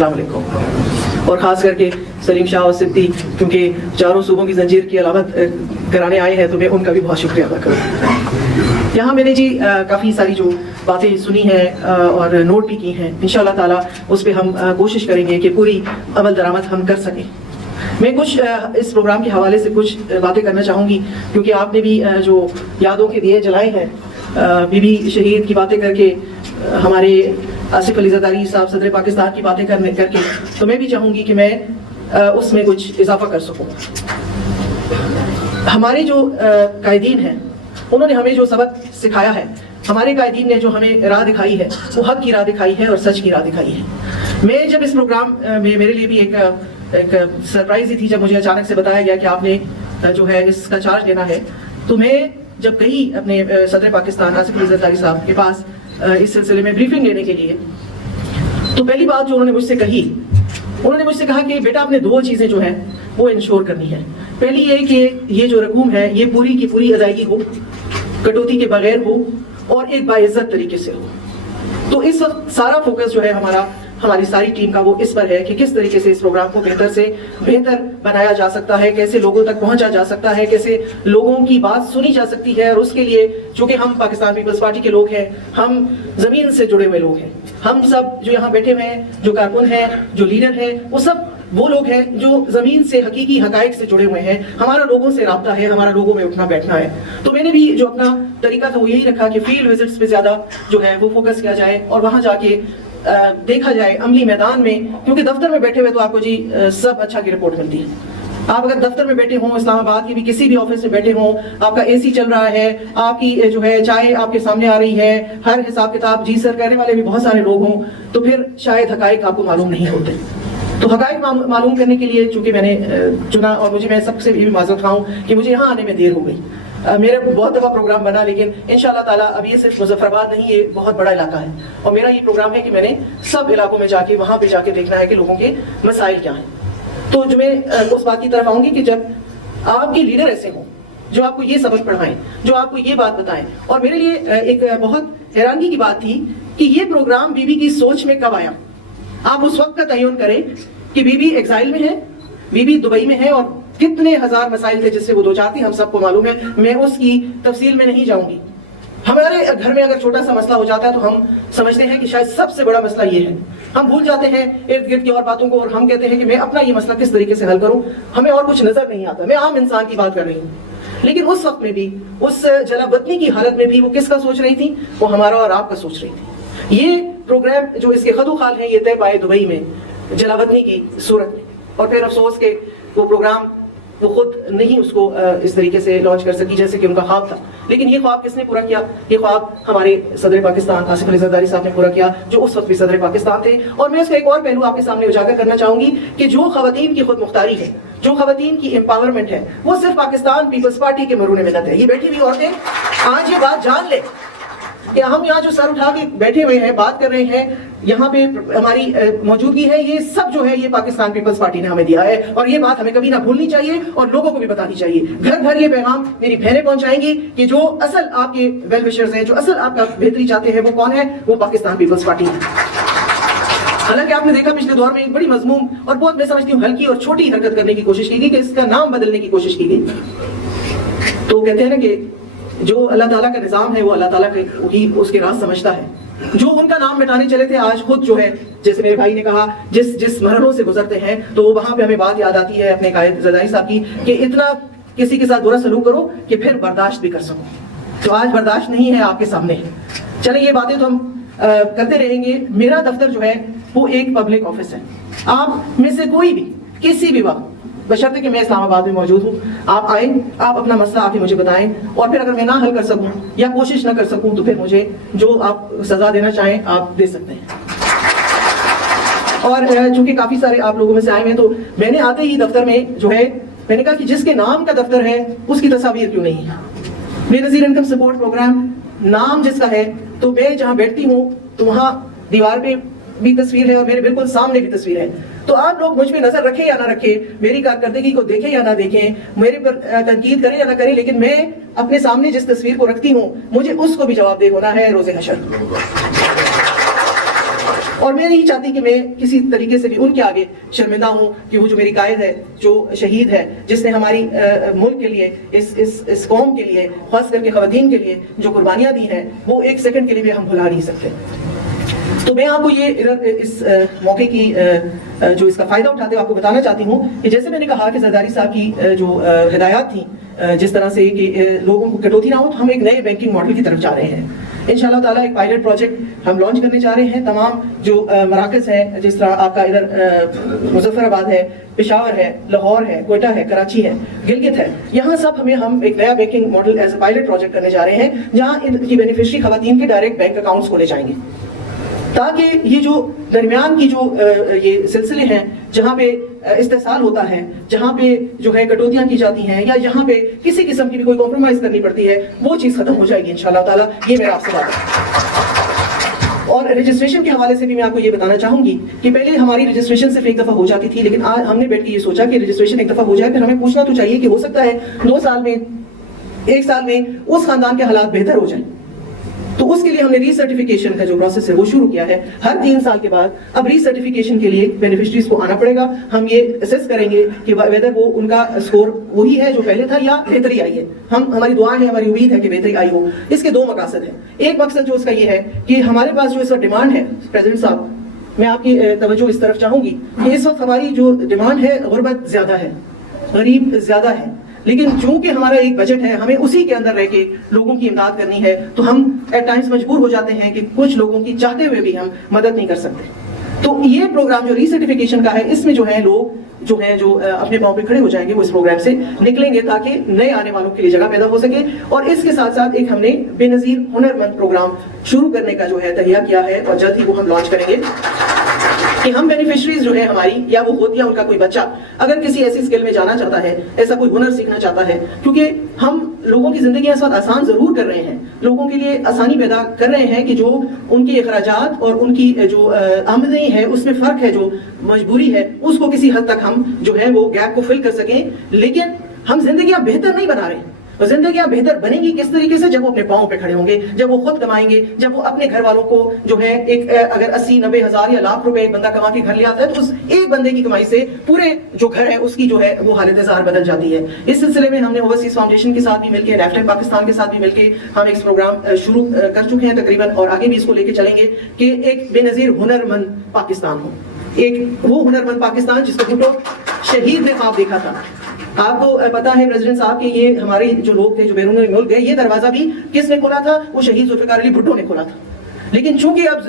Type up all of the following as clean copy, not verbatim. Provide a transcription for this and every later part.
السلام علیکم. اور خاص کر کے سلیم شاہ اور صدی کیونکہ چاروں صوبوں کی زنجیر کی علامت کرانے آئے ہیں تو میں ان کا بھی بہت شکریہ ادا کروں. یہاں میں نے جی کافی ساری جو باتیں سنی ہیں اور نوٹ بھی کی ہیں، انشاءاللہ تعالیٰ اس پہ ہم کوشش کریں گے کہ پوری عمل درآمد ہم کر سکیں. میں کچھ اس پروگرام کے حوالے سے کچھ باتیں کرنا چاہوں گی کیونکہ آپ نے بھی جو یادوں کے دیے جلائے ہیں بی بی شہید کی باتیں کر کے، ہمارے آصف علی زرداری صاحب صدر پاکستان کی باتیں کر کے، تو میں بھی چاہوں گی کہ میں اس میں کچھ اضافہ کر سکوں. ہمارے جو قائدین ہیں انہوں نے ہمیں جو سبق سکھایا ہے، ہمارے قائدین نے جو ہمیں راہ دکھائی ہے وہ حق کی راہ دکھائی ہے اور سچ کی راہ دکھائی ہے. میں جب اس پروگرام میں میرے لیے بھی ایک سرپرائز ہی تھی جب مجھے اچانک سے بتایا گیا کہ آپ نے جو ہے اس کا چارج لینا ہے، تو میں جب گئی اپنے صدر پاکستان آصف علی زرداری صاحب کے پاس اس سلسلے میں بریفنگ لینے کے لیے، تو پہلی بات جو انہوں نے مجھ سے کہی، انہوں نے مجھ سے کہا کہ بیٹا آپ نے دو چیزیں جو ہیں وہ انشور کرنی ہے. پہلی یہ کہ یہ جو رقوم ہے یہ پوری کی پوری ادائیگی ہو، کٹوتی کے بغیر ہو اور ایک باعزت طریقے سے ہو. تو اس وقت سارا فوکس جو ہے ہماری ساری ٹیم کا وہ اس پر ہے کہ کس طریقے سے اس پروگرام کو بہتر سے بہتر بنایا جا سکتا ہے، کیسے لوگوں تک پہنچا جا سکتا ہے، کیسے لوگوں کی بات سنی جا سکتی ہے. اور اس کے لیے چونکہ ہم پاکستان پیپلز پارٹی کے لوگ ہیں، ہم زمین سے جڑے ہوئے لوگ ہیں، ہم سب جو یہاں بیٹھے ہوئے ہیں، جو کارکن ہیں، جو لیڈر ہیں، وہ سب وہ لوگ ہیں جو زمین سے حقیقی حقائق سے جڑے ہوئے ہیں. ہمارا لوگوں سے رابطہ ہے، ہمارا لوگوں میں اٹھنا بیٹھنا ہے. تو میں نے بھی جو اپنا طریقہ تھا وہ یہی رکھا کہ فیلڈ وزٹس پہ زیادہ جو ہے وہ فوکس کیا جائے اور وہاں جا کے دیکھا جائے عملی میدان میں. کیونکہ دفتر میں بیٹھے ہوئے تو آپ کو جی سب اچھا کی رپورٹ ملتی ہے. آپ اگر دفتر میں بیٹھے ہوں، اسلام آباد کی بھی کسی بھی آفس میں بیٹھے ہوں، آپ کا اے سی چل رہا ہے، آپ کی جو ہے چائے آپ کے سامنے آ رہی ہے، ہر حساب کتاب جی سر کہنے والے بھی بہت سارے لوگ ہوں، تو پھر شاید حقائق آپ کو معلوم نہیں ہوتے. تو حقائق معلوم کرنے کے لیے چونکہ میں نے چنا، اور میں سب سے بھی معذرت خواہ ہوں کہ مجھے یہاں آنے میں دیر ہو گئی. میرا بہت دفعہ پروگرام بنا، لیکن انشاءاللہ تعالیٰ اب یہ صرف مظفر آباد نہیں، یہ بہت بڑا علاقہ ہے اور میرا یہ پروگرام ہے کہ میں نے سب علاقوں میں جا کے وہاں پہ جا کے دیکھنا ہے کہ لوگوں کے مسائل کیا ہیں. تو جو میں اس بات کی طرف آؤں گی کہ جب آپ کے لیڈر ایسے ہوں جو آپ کو یہ سبق پڑھائیں، جو آپ کو یہ بات بتائیں. اور میرے لیے ایک بہت حیرانگی کی بات تھی کہ یہ پروگرام بی بی کی سوچ میں کب آیا. آپ اس وقت کا تعین کریں کہ بی بی ایگزائل میں ہے، بی بی دبئی میں ہے، اور کتنے ہزار مسائل تھے جس سے وہ دو چار تھی، ہم سب کو معلوم ہے. میں اس کی تفصیل میں نہیں جاؤں گی. ہمارے گھر میں اگر چھوٹا سا مسئلہ ہو جاتا ہے تو ہم سمجھتے ہیں کہ شاید سب سے بڑا مسئلہ یہ ہے. ہم بھول جاتے ہیں ارد گرد کی اور باتوں کو اور ہم کہتے ہیں کہ میں اپنا یہ مسئلہ کس طریقے سے حل کروں، ہمیں اور کچھ نظر نہیں آتا. میں عام انسان کی بات کر رہی ہوں. لیکن اس وقت میں بھی، اس جلا وطنی کی حالت میں بھی وہ کس کا سوچ رہی تھی؟ وہ ہمارا اور آپ کا سوچ رہی تھی. یہ پروگرام جو اس کے خد و خال ہیں یہ طے پائے دبئی میں جلا وطنی کی صورت میں. اور پھر افسوس کہ وہ پروگرام وہ خود نہیں اس کو اس طریقے سے لانچ کر سکی جیسے کہ ان کا خواب تھا. لیکن یہ خواب کس نے پورا کیا؟ یہ خواب ہمارے صدر پاکستان آصف علی زرداری صاحب نے پورا کیا، جو اس وقت بھی صدر پاکستان تھے. اور میں اس کا ایک اور پہلو آپ کے سامنے اجاگر کرنا چاہوں گی کہ جو خواتین کی خود مختاری ہے، جو خواتین کی امپاورمنٹ ہے، وہ صرف پاکستان پیپلز پارٹی کے مرہون منت ہے. یہ بیٹھی ہوئی عورتیں آج یہ بات جان لیں کہ ہم یہاں جو سر اٹھا کے بیٹھے ہوئے ہیں، بات کر رہے ہیں، یہاں پہ ہماری موجودگی ہے، یہ سب جو ہے یہ پاکستان پیپلز پارٹی نے ہمیں دیا ہے. اور یہ بات ہمیں کبھی نہ بھولنی چاہیے اور لوگوں کو بھی بتانی چاہیے. گھر گھر یہ پیغام میری بہنیں پہنچائیں گی کہ جو اصل آپ کے ویل وشرز ہیں، جو اصل آپ کا بہتری چاہتے ہیں، وہ کون ہے؟ وہ پاکستان پیپلز پارٹی ہے. حالانکہ آپ نے دیکھا پچھلے دور میں ایک بڑی مضموم اور بہت میں سمجھتی ہوں ہلکی اور چھوٹی حرکت کرنے کی کوشش کی گئی کہ اس کا نام بدلنے کی کوشش کی گئی. تو کہتے ہیں نا کہ جو اللہ تعالیٰ کا نظام ہے وہ اللہ تعالیٰ ہی اس کے راز سمجھتا ہے. جو ان کا نام مٹانے چلے تھے آج خود جو ہے، جیسے میرے بھائی نے کہا، جس مرحلوں سے گزرتے ہیں تو وہاں پہ ہمیں بات یاد آتی ہے اپنے قائد زرداری صاحب کی کہ اتنا کسی کے ساتھ برا سلوک کرو کہ پھر برداشت بھی کر سکو. تو آج برداشت نہیں ہے، آپ کے سامنے ہے. چلیں یہ باتیں تو ہم کرتے رہیں گے. میرا دفتر جو ہے وہ ایک پبلک آفس ہے. آپ میں سے کوئی بھی کسی بھی وقت، بشرطے کہ میں اسلام آباد میں موجود ہوں، آپ آئیں، آپ اپنا مسئلہ آ کے مجھے بتائیں. اور پھر اگر میں نہ حل کر سکوں یا کوشش نہ کر سکوں تو پھر مجھے جو آپ سزا دینا چاہیں آپ دے سکتے ہیں. اور چونکہ کافی سارے آپ لوگوں میں سے آئے ہیں تو میں نے آتے ہی دفتر میں جو ہے میں نے کہا کہ جس کے نام کا دفتر ہے اس کی تصاویر کیوں نہیں ہے. بے نظیر انکم سپورٹ پروگرام نام جس کا ہے، تو میں جہاں بیٹھتی ہوں تو وہاں دیوار پہ بھی تصویر ہے اور میرے بالکل سامنے بھی تصویر ہے. تو آپ لوگ مجھ پہ نظر رکھیں یا نہ رکھیں، میری کارکردگی کو دیکھیں یا نہ دیکھیں، میرے پر تنقید کریں یا نہ کریں، لیکن میں اپنے سامنے جس تصویر کو رکھتی ہوں مجھے اس کو بھی جواب دہ ہونا ہے روز حشر. اور میں نہیں چاہتی کہ میں کسی طریقے سے بھی ان کے آگے شرمندہ ہوں کہ وہ جو میری قائد ہے، جو شہید ہے، جس نے ہماری ملک کے لیے، اس قوم کے لیے، خاص کر کے خواتین کے لیے جو قربانیاں دی ہیں، وہ ایک سیکنڈ کے لیے بھی ہم بھلا نہیں سکتے۔ تو میں آپ کو یہ اس موقع کی جو اس کا فائدہ اٹھاتے ہوئے آپ کو بتانا چاہتی ہوں کہ جیسے میں نے کہا کہ زرداری صاحب کی جو ہدایات تھیں جس طرح سے کہ لوگوں کو کٹوتی نہ ہو، تو ہم ایک نئے بینکنگ ماڈل کی طرف جا رہے ہیں انشاءاللہ تعالیٰ۔ ایک پائلٹ پروجیکٹ ہم لانچ کرنے جا رہے ہیں۔ تمام جو مراکز ہیں، جس طرح آپ کا ادھر مظفر آباد ہے، پشاور ہے، لاہور ہے، کوئٹہ ہے، کراچی ہے، گلگت ہے، یہاں سب ہم ایک نیا banking model as a pilot project کرنے جا رہے ہیں، جہاں ان کی بینیفیشری خواتین کے ڈائریکٹ بینک اکاؤنٹس کھولے جائیں گے، تاکہ یہ جو درمیان کی جو یہ سلسلے ہیں جہاں پہ استحصال ہوتا ہے، جہاں پہ جو ہے کٹوتیاں کی جاتی ہیں، یا جہاں پہ کسی قسم کی بھی کوئی کمپرومائز کرنی پڑتی ہے، وہ چیز ختم ہو جائے گی انشاءاللہ تعالیٰ۔ یہ میرا آپ سے بات ہے۔ اور رجسٹریشن کے حوالے سے بھی میں آپ کو یہ بتانا چاہوں گی کہ پہلے ہماری رجسٹریشن صرف ایک دفعہ ہو جاتی تھی، لیکن آج ہم نے بیٹھ کے یہ سوچا کہ رجسٹریشن ایک دفعہ ہو جائے، پھر ہمیں پوچھنا تو چاہیے کہ ہو سکتا ہے 2 سال میں، 1 سال میں اس خاندان کے حالات بہتر ہو جائیں، تو اس کے لیے ہم نے ری سرٹیفکیشن کا جو پروسیس ہے وہ شروع کیا ہے۔ ہر 3 سال کے بعد اب ری سرٹیفکیشن کے لیے بینیفیشریز کو آنا پڑے گا۔ ہم یہ اسیس کریں گے کہ ویدر وہ ان کا اسکور وہی ہے جو پہلے تھا یا بہتری آئی ہے۔ ہماری دعائیں ہیں، ہماری امید ہے کہ بہتری آئی ہو۔ اس کے 2 مقاصد ہیں۔ ایک مقصد جو اس کا یہ ہے کہ ہمارے پاس جو اس وقت ڈیمانڈ ہے، پریزیڈنٹ صاحب میں آپ کی توجہ اس طرف چاہوں گی کہ اس وقت ہماری جو ڈیمانڈ ہے، غربت زیادہ ہے، غریب زیادہ ہے، لیکن چونکہ ہمارا ایک بجٹ ہے، ہمیں اسی کے اندر رہ کے لوگوں کی امداد کرنی ہے، تو ہم ایٹ ٹائمز مجبور ہو جاتے ہیں کہ کچھ لوگوں کی چاہتے ہوئے بھی ہم مدد نہیں کر سکتے۔ تو یہ پروگرام جو ری سرٹیفکیشن کا ہے، اس میں جو ہے لوگ جو اپنے پاؤں پہ کھڑے ہو جائیں گے، وہ اس پروگرام سے نکلیں گے تاکہ نئے آنے والوں کے لیے جگہ پیدا ہو سکے۔ اور اس کے ساتھ ساتھ ایک ہم نے بے نظیر ہنر مند پروگرام شروع کرنے کا جو ہے تہیہ کیا ہے، اور جلد ہی وہ ہم لانچ کریں گے کہ ہم بینیفیشریز جو ہے ہماری، یا وہ ہوتی ہے ان کا کوئی بچہ اگر کسی ایسی اسکل میں جانا چاہتا ہے، ایسا کوئی ہنر سیکھنا چاہتا ہے، کیونکہ ہم لوگوں کی زندگیاں اس وقت آسان ضرور کر رہے ہیں، لوگوں کے لیے آسانی پیدا کر رہے ہیں کہ جو ان کے اخراجات اور ان کی جو آمدنی ہے اس میں فرق ہے، جو مجبوری ہے، اس کو کسی حد تک ہم جو ہے وہ گیپ کو فل کر سکیں۔ لیکن ہم زندگیاں بہتر نہیں بنا رہے ہیں، اور زندگیاں بہتر بنیں گی کس طریقے سے؟ جب وہ اپنے پاؤں پہ کھڑے ہوں گے، جب وہ خود کمائیں گے، جب وہ اپنے گھر والوں کو جو ہے ایک اگر 80-90 ہزار یا لاکھ روپے ایک بندہ کما کے گھر لے آتا ہے، تو اس ایک بندے کی کمائی سے پورے جو گھر ہے اس کی جو ہے وہ حالت زار بدل جاتی ہے۔ اس سلسلے میں ہم نے اوورسیز فاؤنڈیشن کے ساتھ بھی مل کے، نیفٹیک پاکستان کے ساتھ بھی مل کے ہم ایک پروگرام شروع کر چکے ہیں تقریباً، اور آگے بھی اس کو لے کے چلیں گے کہ ایک بے نظیر ہنر مند پاکستان ہو، ایک وہ ہنر مند پاکستان جس کو بھٹو شہید نے خواب دیکھا تھا۔ آپ کو پتا ہے پریزیڈنٹ صاحب کہ یہ ہمارے جو لوگ تھے جو بیرون ملک گئے، یہ دروازہ بھی کس نے کھولا تھا؟ وہ شہید ذوالفقار علی بھٹو نے کھولا تھا۔ لیکن چونکہ اب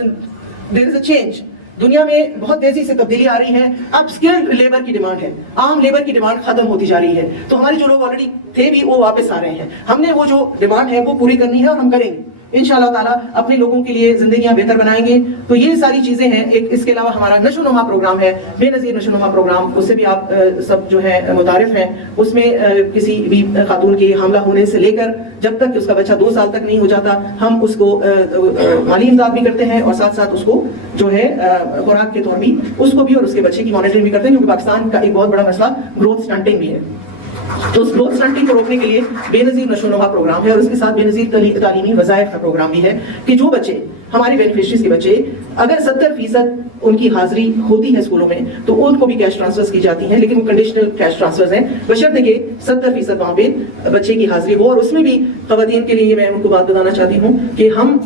there is a change، دنیا میں بہت تیزی سے تبدیلی آ رہی ہے، اب اسکلڈ لیبر کی ڈیمانڈ ہے، عام لیبر کی ڈیمانڈ ختم ہوتی جا رہی ہے، تو ہمارے جو لوگ آلریڈی تھے بھی وہ واپس آ رہے ہیں۔ ہم نے وہ جو ڈیمانڈ ہے وہ پوری کرنی ہے، اور ہم کریں گے انشاءاللہ تعالیٰ، اپنے لوگوں کے لیے زندگیاں بہتر بنائیں گے۔ تو یہ ساری چیزیں ہیں۔ ایک اس کے علاوہ ہمارا نشو نما پروگرام ہے، بے نظیر نشو نما پروگرام، اس سے بھی آپ سب جو ہے متعارف ہیں۔ اس میں کسی بھی خاتون کے حاملہ ہونے سے لے کر جب تک کہ اس کا بچہ 2 سال تک نہیں ہو جاتا، ہم اس کو مالی امداد بھی کرتے ہیں، اور ساتھ ساتھ اس کو جو ہے خوراک کے طور بھی اس کو بھی اور اس کے بچے کی مانیٹرنگ بھی کرتے ہیں، کیونکہ پاکستان کا ایک بہت بڑا مسئلہ گروتھ سٹنٹنگ بھی ہے۔ تو اس گروتھ سٹنٹنگ کو روکنے کے لیے بے نظیر نشو نما پروگرام ہے، اور اس کے ساتھ بے نظیر تعلیمی وظائف کا پروگرام بھی ہے کہ جو بچے ہمارے بینیفیشریز کے بچے اگر 70% ان کی حاضری ہوتی ہے اسکولوں میں، تو ان کو بھی کیش ٹرانسفرز کی جاتی ہیں، لیکن وہ کنڈیشنل کیش ٹرانسفرز ہیں، بشرطے کہ 70% وہاں پہ بچے کی حاضری ہو۔ اور اس میں بھی خواتین کے لیے میں ان کو بات بتانا چاہتی ہوں کہ ہم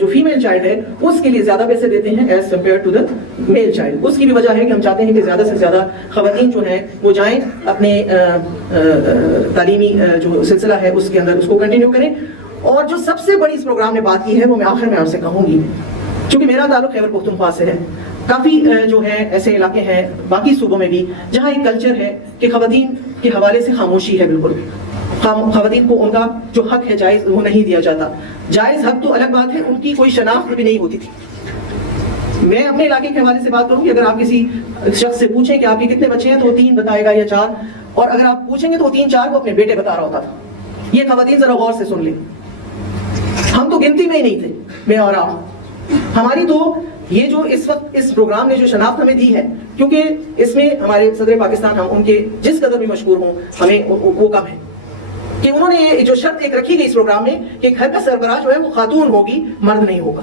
جو فیمیل چائلڈ ہے اس کے لیے زیادہ پیسے دیتے ہیں as compare to the male child. اس کی بھی وجہ ہے کہ ہم چاہتے ہیں کہ زیادہ سے زیادہ خواتین جو ہیں وہ جائیں اپنے تعلیمی جو سلسلہ ہے اس کے اندر اس کو کنٹینیو کریں۔ اور جو سب سے بڑی اس پروگرام نے بات کی ہے وہ میں آخر میں آپ سے کہوں گی، چونکہ میرا تعلق خیبر پختونخوا سے ہے، کافی جو ہے ایسے علاقے ہیں باقی صوبوں میں بھی جہاں ایک کلچر ہے کہ خواتین کے حوالے سے خاموشی ہے، بالکل خواتین کو ان کا جو حق ہے جائز وہ نہیں دیا جاتا۔ جائز حق تو الگ بات ہے، ان کی کوئی شناخت بھی نہیں ہوتی تھی۔ میں اپنے علاقے کے حوالے سے بات کروں کہ اگر آپ کسی شخص سے پوچھیں کہ آپ کے کتنے بچے ہیں تو وہ 3 بتائے گا یا 4، اور اگر آپ پوچھیں گے تو وہ 3-4 کو اپنے بیٹے بتا رہا ہوتا تھا۔ یہ خواتین ذرا غور سے سن لیں، ہم تو گنتی میں ہی نہیں تھے، میں اور آپ۔ ہماری تو یہ جو اس وقت اس پروگرام نے جو شناخت ہمیں دی ہے، کیونکہ اس میں ہمارے صدر پاکستان ہم ان کے جس قدر بھی مشکور ہوں ہمیں وہ کم ہے کہ انہوں نے جو شرط ایک رکھی گئی اس پروگرام میں کہ گھر کا سربراہ جو ہے وہ خاتون ہوگی، مرد نہیں ہوگا۔